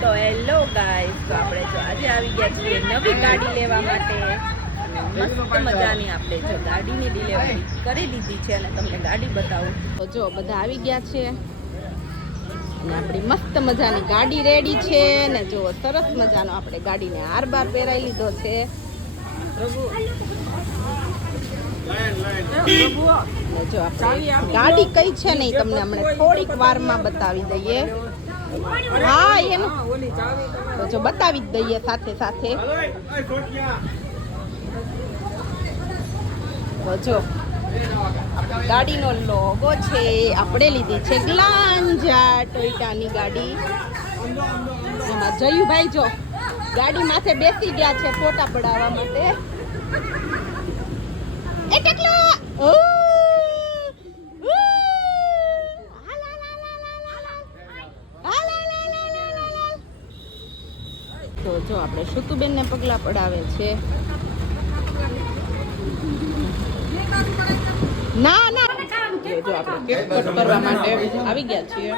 તો hello guys, તો આપણે જો આજે આવી ગયા છીએ નવી ગાડી લેવા માટે. મસ્ત મજાની આપણે જો ગાડીની ડિલિવરી કરી દીધી છે અને તમને ગાડી બતાવું. તો જો બધા આવી ગયા છે અને આપણી મસ્ત મજાની ગાડી રેડી છે ને જો સરસ મજાનો આપણે ગાડીને હાર બાર પહેરાવી લીધો છે. જો ગાડી કઈ છે નહીં તમને હમણાં થોડીક વારમાં બતાવી દઈએ. હા એનું તો જો બતાવી જ દઈએ સાથે સાથે. તો જો ગાડીનો લોગો છે, આપણે લીધી છે ગ્લાન્જા ટોયોટાની ગાડી. એમાં જયુભાઈ જો ગાડી માથે બેસી ગયા છે ફોટા પડાવવા માટે. એ ટકલા તો જો આપણે શુતુબેન ને પગલા પડાવે છે. ના ના જો આપણે કેક કટ કરવા માટે આવી ગયા છીએ.